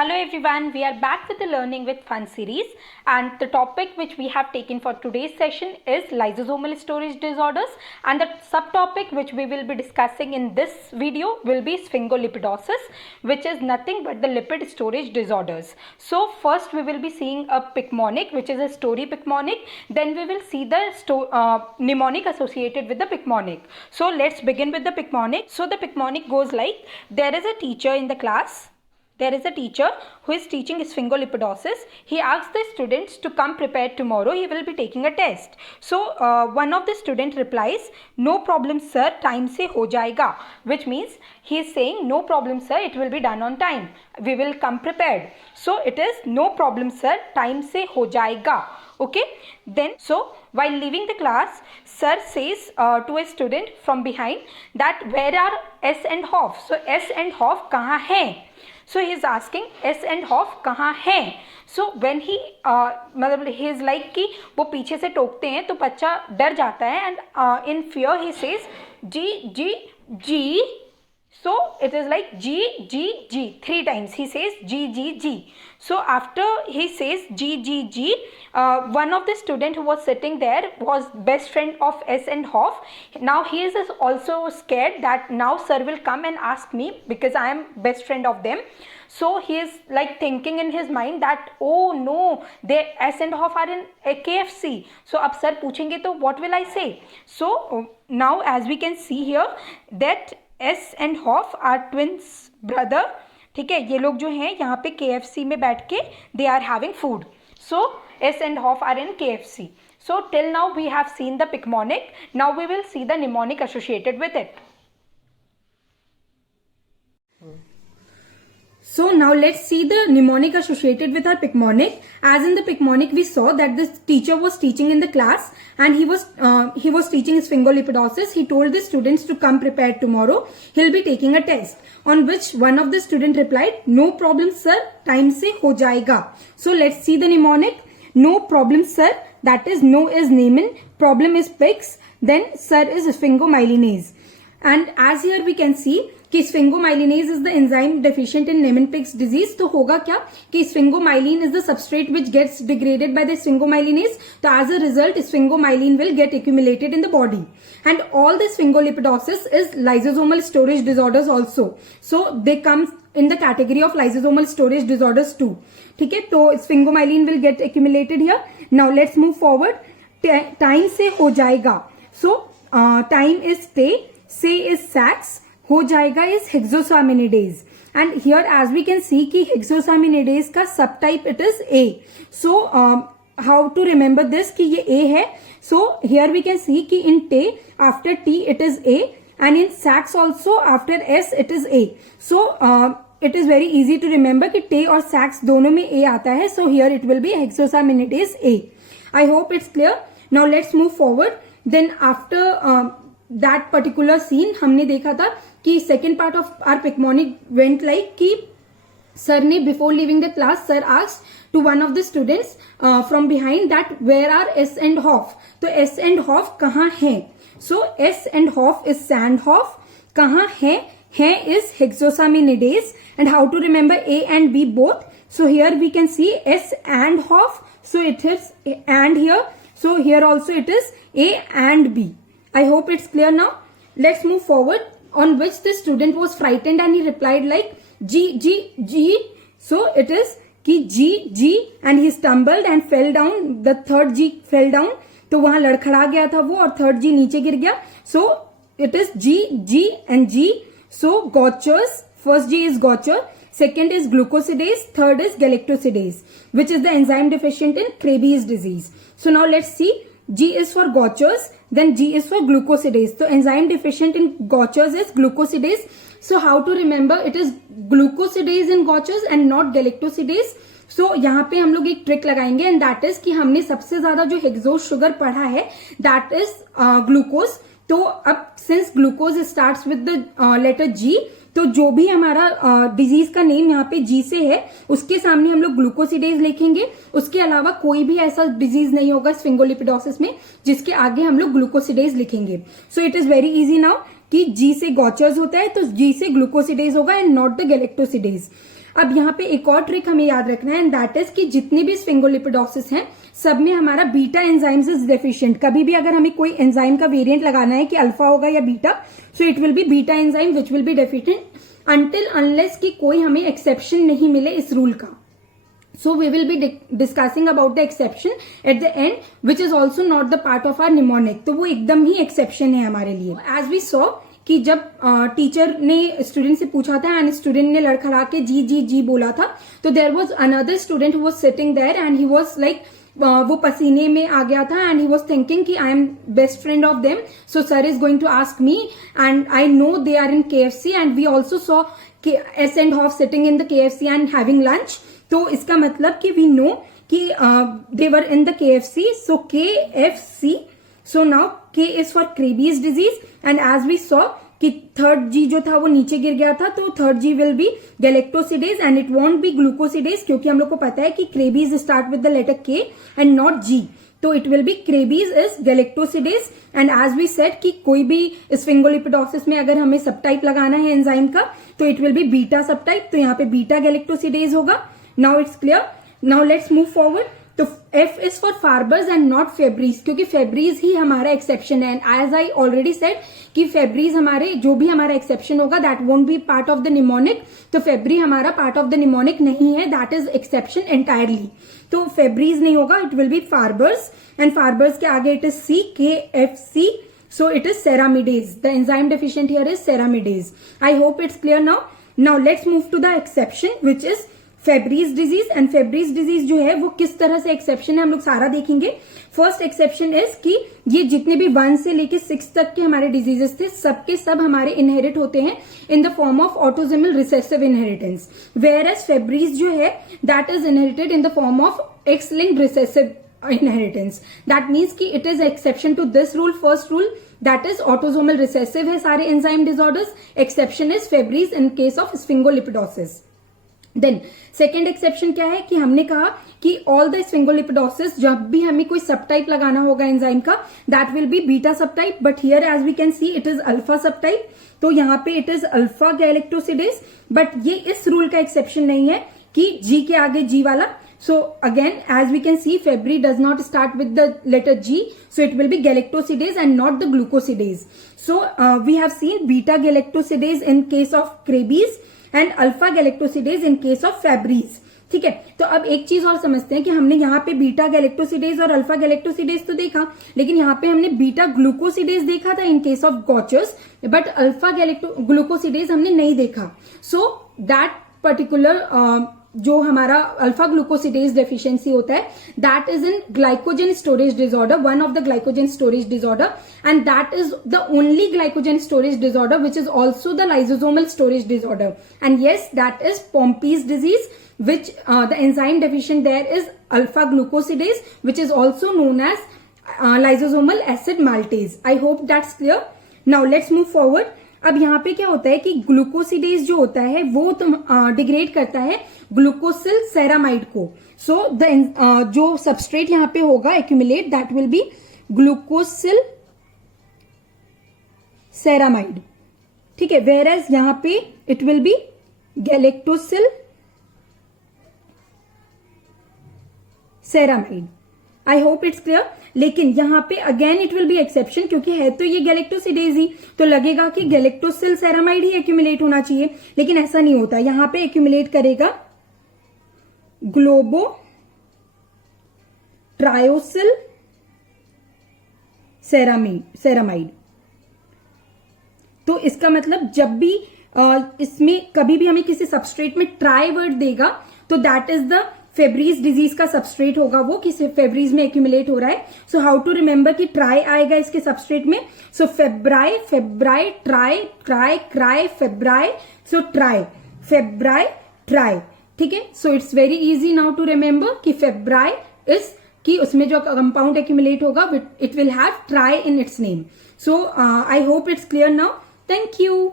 Hello everyone, we are back with the Learning with Fun series, and the topic which we have taken for today's session is lysosomal storage disorders, and the subtopic which we will be discussing in this video will be sphingolipidosis, which is nothing but the lipid storage disorders. So first we will be seeing a picmonic, which is a story picmonic, then we will see the mnemonic associated with the picmonic. So let's begin with the picmonic. So the picmonic goes like, there is a teacher in the class. There is a teacher who is teaching sphingolipidosis. He asks the students to come prepared tomorrow. He will be taking a test. So one of the students replies, "No problem, sir. Time se ho jayega." Which means he is saying, "No problem, sir. It will be done on time. We will come prepared." So it is, "No problem, sir. Time se ho jayega." Okay. Then while leaving the class, sir says to a student from behind that, "Where are S and Hoff?" So S and Hoff कहाँ हैं? So he is asking S and Hoff कहाँ हैं? So when he मतलब he is like कि वो पीछे से टोकते हैं तो बच्चा डर जाता है, and in fear he says G G G. So it is like G G G 3 times. He says G G G. So after he says G G G, one of the student who was sitting there was best friend of S and Hoff. Now he is also scared that now sir will come and ask me because I am best friend of them. So he is like thinking in his mind that, oh no, they S and Hoff are in a KFC. So अब sir पूछेंगे तो what will I say? So now as we can see here that S and Hoff are twins brother. ठीक है, ये लोग जो हैं यहाँ पे KFC में बैठ के they are having food. So S and Hoff are in KFC. So till now we have seen the picmonic. Now we will see the mnemonic associated with it. So now let's see the mnemonic associated with our picmonic. As in the picmonic, we saw that this teacher was teaching in the class and he was teaching sphingolipidosis. He told the students to come prepared tomorrow. He'll be taking a test. On which one of the student replied, "No problem, sir. Time se ho jayega." So let's see the mnemonic. No problem, sir. That is, no is Niemann, problem is Pick's, then sir is sphingomyelinase. And as here we can see कि sphingomyelinase is the enzyme deficient in Niemann-Pick's disease. तो होगा क्या कि sphingomyelin is the substrate which gets degraded by the sphingomyelinase. तो as a result, sphingomyelin will get accumulated in the body. And all the sphingolipidosis is lysosomal storage disorders also. So they come in the category of lysosomal storage disorders too. ठीक है, तो sphingomyelin will get accumulated here. Now let's move forward. Time से हो जाएगा. So time is stay, say is sacs, हो जाएगा is hexosaminidase. And here as we can see कि hexosaminidase का subtype it is A. So how to remember this कि ये A है. So here we can see कि in T after T it is A, and in sacs also after S it is A. So it is very easy to remember कि T और sacs दोनों में A आता है. So here it will be hexosaminidase A. I hope it's clear. Now let's move forward. Then after that particular scene हमने देखा था कि second part of our picmonic went like कि sir ने before leaving the class, sir asked to one of the students from behind that where are S and Hoff. तो S and Hoff कहाँ हैं? So S and Hoff is Sandhoff. कहाँ हैं is hexosaminidase. And how to remember A and B both? So here we can see S and Hoff. So it is and here. So here also it is A and B. I hope it's clear now. Let's move forward. On which the student was frightened and he replied like G G G. So it is कि G G and he stumbled and fell down. The third G fell down. तो वहां लड़खड़ा गया था वो और third G नीचे गिर गया. So it is G G and G. So Gaucher's first G is Gaucher, second is glucosidase, third is galactosidase, which is the enzyme deficient in Krabbe's disease. So now let's see. G is for Gaucher's, then G is for glucosidase. So enzyme deficient in Gaucher's is glucosidase. So how to remember? It is glucosidase in Gaucher's and not galactosidase. So यहाँ पे हम लोग एक trick लगाएंगे, and that is कि हमने सबसे ज्यादा जो हेक्सोज शुगर पढ़ा है that is ग्लूकोज. तो अब since glucose starts with the letter G, तो जो भी हमारा डिजीज का नेम यहाँ पे जी से है उसके सामने हम लोग ग्लूकोसिडेज लिखेंगे. उसके अलावा कोई भी ऐसा डिजीज नहीं होगा स्फिंगोलिपिडोसिस में जिसके आगे हम लोग ग्लूकोसिडेज लिखेंगे. So it is very easy now कि जी से गॉचर्स होता है तो जी से ग्लूकोसिडेज होगा एंड नॉट द गैलेक्टोसिडेज. अब यहाँ पे एक और ट्रिक हमें याद रखना है एंड दैट इज कि जितने भी स्फिंगोलिपिडोसिस हैं सब में हमारा बीटा एंजाइम्स इज डेफिशिएंट। कभी भी अगर हमें कोई एंजाइम का वेरिएंट लगाना है कि अल्फा होगा या beta, so it will be beta enzyme which will be deficient until unless कि कोई हमें एक्सेप्शन नहीं मिले इस रूल का। So we will be discussing about the exception at the end, which is also not the part of our mnemonic. तो वो एकदम ही exception है हमारे लिए। As we saw कि जब टीचर ने स्टूडेंट से पूछा था एंड स्टूडेंट ने लड़खड़ा के जी जी जी बोला था, तो there was another student who was sitting there and he was like वो पसीने में आ गया था एंड ही वाज थिंकिंग कि I am best friend of them, so sir is going to ask me and I know they are in KFC and we also saw S and half sitting in the KFC and having lunch. तो इसका मतलब कि we know कि they were in the KFC, so KFC, so now K is for Krabbe's disease and as we saw कि third G जो था वो नीचे गिर गया था, तो third G will be galactosidase and it won't be glucosidase, क्योंकि हम लोग को पता है कि Krabbe's start with the letter K and not G, तो it will be Krabbe's is galactosidase and as we said कि कोई भी स्फिंगोलिपिडोसिस में अगर हमें सब टाइप लगाना है एंजाइम का तो it will be beta subtype, तो यहाँ पे बीटा गैलेक्टोसिडेज होगा। Now it's clear. Now let's move forward. तो F is for Farber's and not Fabry's, क्योंकि Fabry's ही हमारा एक्सेप्शन है and as I already said कि Fabry's हमारे जो भी हमारा एक्सेप्शन होगा that won't be part of the mnemonic, तो Fabry हमारा पार्ट ऑफ द निमोनिक नहीं है, दैट इज एक्सेप्शन एंटायरली। तो Fabry's नहीं होगा, it will B Farber's and Farber's के आगे it is C, KFC, so it is ceramidase. The enzyme deficient here is ceramidase. I hope it's clear now. Now let's move to the exception which is Fabry's disease and Fabry's disease जो है वो किस तरह से exception है हम लोग सारा देखेंगे। फर्स्ट एक्सेप्शन इज कि ये जितने भी 1 से लेके 6 तक के हमारे डिजीजेस थे सबके सब हमारे इनहेरिट होते हैं in the form of autosomal recessive inheritance, whereas Fabry's जो है that is inherited in the form of X linked recessive inheritance. That means कि it is exception to this rule, first rule that is autosomal recessive है सारे enzyme disorders, exception is Fabry's in case of sphingolipidosis. Then second exception क्या है कि हमने कहा कि all the स्फिंगोलिपिडोसिस जब भी हमें कोई सब टाइप लगाना होगा एंजाइम का that will be beta subtype, but here as we can see it is alpha subtype, तो यहाँ पे it is alpha galactosidase, but ये इस रूल का एक्सेप्शन नहीं है कि G के आगे G वाला। So again, as we can see, Fabry does not start with the letter G, so it will be galactosidase and not the glucosidase. So we have seen beta galactosidase in case of Krabbe's and alpha galactosidase in case of Fabry's. ठीक है, तो अब एक चीज और समझते हैं कि हमने यहाँ पे बीटा गैलेक्टोसिडेज और अल्फा गैलेक्टोसिडेज तो देखा, लेकिन यहाँ पे हमने बीटा ग्लूकोसिडेज देखा था in case of Gaucher's, but alpha glucosidase हमने नहीं देखा। सो दैट पर्टिकुलर जो हमारा अल्फा ग्लूकोसिडेज डेफिशिएंसी होता है that is in glycogen storage disorder, one of the glycogen storage disorder, and that is the only glycogen storage disorder which is also the lysosomal storage disorder, and yes that is Pompe's disease, which the enzyme deficient there is alpha glucosidase, which is also known as lysosomal acid maltase. I hope that's clear. Now let's move forward. अब यहाँ पे क्या होता है कि glucosidase जो होता है वो डिग्रेड करता है ग्लूकोसिल सेरामाइड को। सो द जो सबस्ट्रेट यहाँ पे होगा accumulate that will be glucosyl ceramide, ठीक है, वेयर एज यहाँ पे it will be galactosyl ceramide. I hope it's clear. लेकिन यहाँ पे again it will be exception, क्योंकि है तो ये गैलेक्टोसिडेज ही, तो लगेगा कि गैलेक्टोसिल सेरामाइड ही एक्यूमुलेट होना चाहिए, लेकिन ऐसा नहीं होता। यहां पे एक्यूमुलेट करेगा ग्लोबो ट्रायोसिल सेरामाइड। तो इसका मतलब जब भी इसमें कभी भी हमें किसी सबस्ट्रेट में ट्राई वर्ड देगा तो that is the Fabry's disease का सबस्ट्रेट होगा, वो किसी फेब्रीज में एक्यूमुलेट हो रहा है। सो हाउ टू रिमेंबर कि ट्राई आएगा इसके सबस्ट्रेट में, so Fabry Fabry tri tri cry Fabry, so tri Fabry tri, ठीक है। So it's very easy now to remember कि फेब्राई इज कि उसमें जो कंपाउंड एक्यूमुलेट होगा it will have tri in its name. So I hope it's clear now. Thank you.